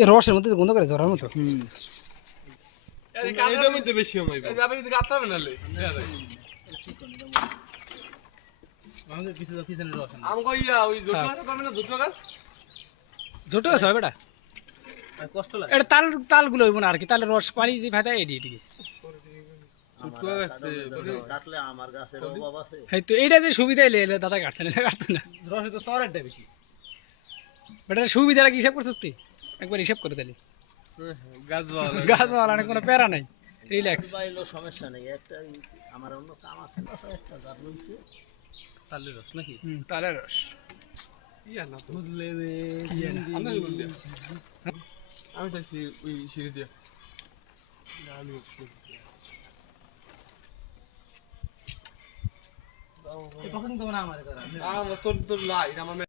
এই রসের মধ্যে গন্ধ করে ঝরার মতো। এইটার মধ্যে বেশি সময় পাবো। আপনি যদি কাটতে হবে নালে আমাদের পিছনে রস আম কইয়া ওই জোটো গাছ পাবে না জোটো গাছ ছোট আছে বেটা, কষ্ট লাগে এটা তালগুলো হইব না আর কি, তালের রস পানি যে ভাই এদিকে ছোটো গাছ কাটলে আমার গাছের অভাব আছে এই তো এইটা যে সুবিধা এলে এলে দাদা কাটছেন, এটা কাটতো না। রসে তো সরেরটা বেশি বেটা সুবিধাটা কি হিসাব করছো তুই? একবার হিসাব করে দিলি গাছ ভালো গাছ মালানে কোনো প্যারা নাই, রিল্যাক্স। বাইলো সমস্যা নেই একটা আমার অন্য কাম আছে না একটা জাত রইছে তালের রস নাকি তালের রস ইয়া না তো বুঝলে রে আমি চাইছি ওই সিঁড়ি দিয়া পছন্দ না আমার আমার তোর লাই আমার